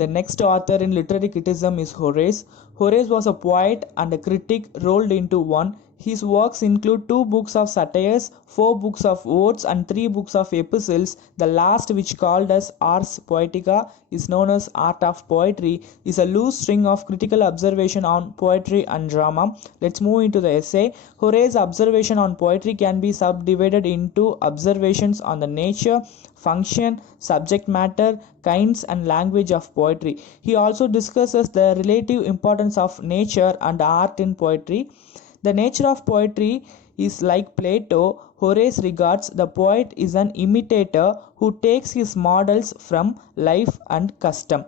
The next author in literary criticism is Horace. Horace was a poet and a critic rolled into one. His works include 2 books of satires, 4 books of odes, and 3 books of epistles. The last, which called as Ars Poetica, is known as Art of Poetry, is a loose string of critical observation on poetry and drama. Let's move into the essay. Horace's observation on poetry can be subdivided into observations on the nature, function, subject matter, kinds, and language of poetry. He also discusses the relative importance of nature and art in poetry. The nature of poetry is like Plato. Horace regards the poet is an imitator who takes his models from life and custom.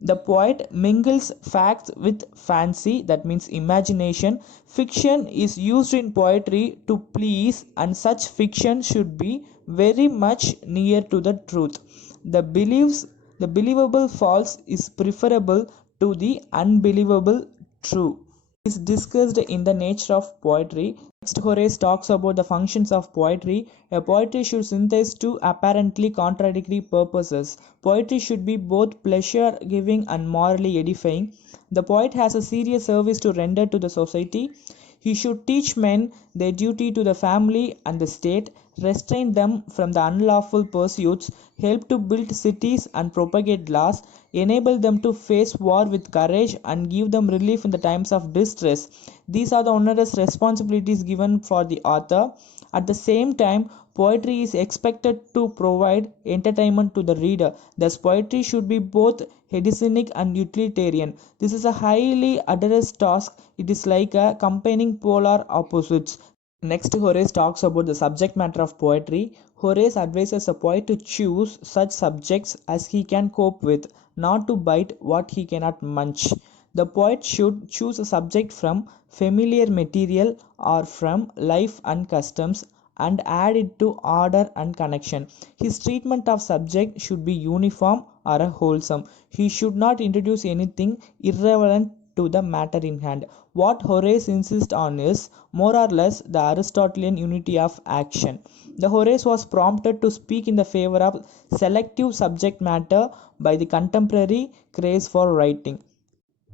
The poet mingles facts with fancy, that means imagination. Fiction is used in poetry to please, and such fiction should be very much near to the truth. The believable false is preferable to the unbelievable true. Is discussed in the nature of poetry. Next, Horace talks about the functions of poetry. A poetry should synthesize two apparently contradictory purposes. Poetry should be both pleasure giving and morally edifying. The poet has a serious service to render to the society. He should teach men their duty to the family and the state, restrain them from the unlawful pursuits, help to build cities and propagate laws, enable them to face war with courage, and give them relief in the times of distress. These are the onerous responsibilities given for the author. At the same time, poetry is expected to provide entertainment to the reader. Thus, poetry should be both hedonic and utilitarian. This is a highly arduous task. It is like a comparing polar opposites. Next, Horace talks about the subject matter of poetry. Horace advises a poet to choose such subjects as he can cope with, not to bite what he cannot munch. The poet should choose a subject from familiar material or from life and customs and add it to order and connection. His treatment of subject should be uniform or wholesome. He should not introduce anything irrelevant to the matter in hand. What Horace insists on is more or less the Aristotelian unity of action. The Horace was prompted to speak in the favor of selective subject matter by the contemporary craze for writing.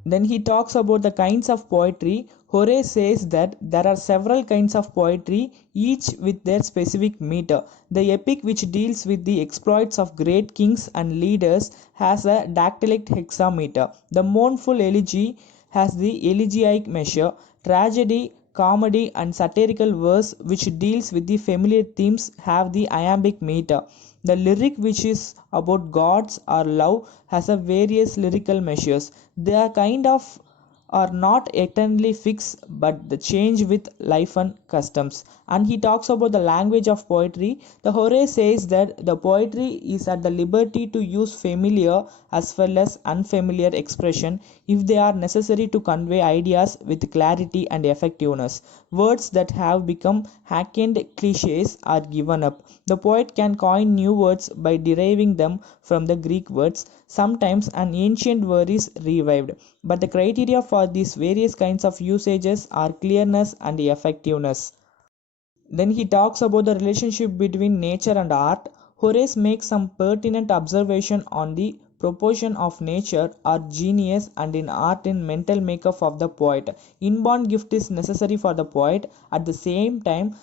Then he talks about the kinds of poetry. Horace says that there are several kinds of poetry, each with their specific meter. The epic, which deals with the exploits of great kings and leaders, has a dactylic hexameter. The mournful elegy has the elegiac measure. Tragedy, comedy, and satirical verse, which deals with the familiar themes, have the iambic meter. The lyric, which is about gods or love, has a various lyrical measures. They are kind of are not eternally fixed but the change with life and customs. And he talks about the language of poetry. The Horace says that the poetry is at the liberty to use familiar as well as unfamiliar expression if they are necessary to convey ideas with clarity and effectiveness. Words that have become hackneyed cliches are given up. The poet can coin new words by deriving them from the Greek words. Sometimes an ancient word is revived, but the criteria for these various kinds of usages are clearness and effectiveness. Then he talks about the relationship between nature and art. Horace makes some pertinent observation on the proportion of nature or genius and in art in mental makeup of the poet. Inborn gift is necessary for the poet. At the same time,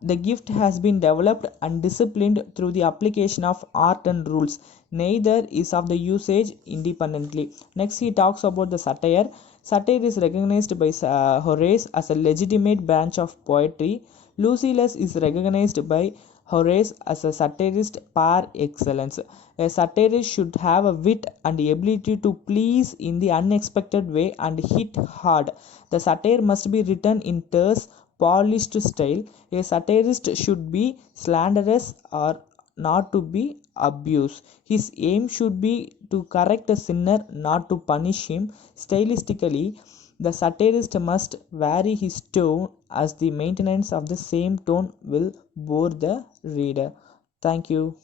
the gift has been developed and disciplined through the application of art and rules. Neither is of the usage independently. Next, he talks about the satire. Satire is recognized by Horace as a legitimate branch of poetry. Lucilius is recognized by Horace as a satirist par excellence. A satirist should have a wit and the ability to please in the unexpected way and hit hard. The satire must be written in terse, polished style. A satirist should be slanderous or not to be abused. His aim should be to correct a sinner, not to punish him. Stylistically, the satirist must vary his tone as the maintenance of the same tone will bore the reader. Thank you.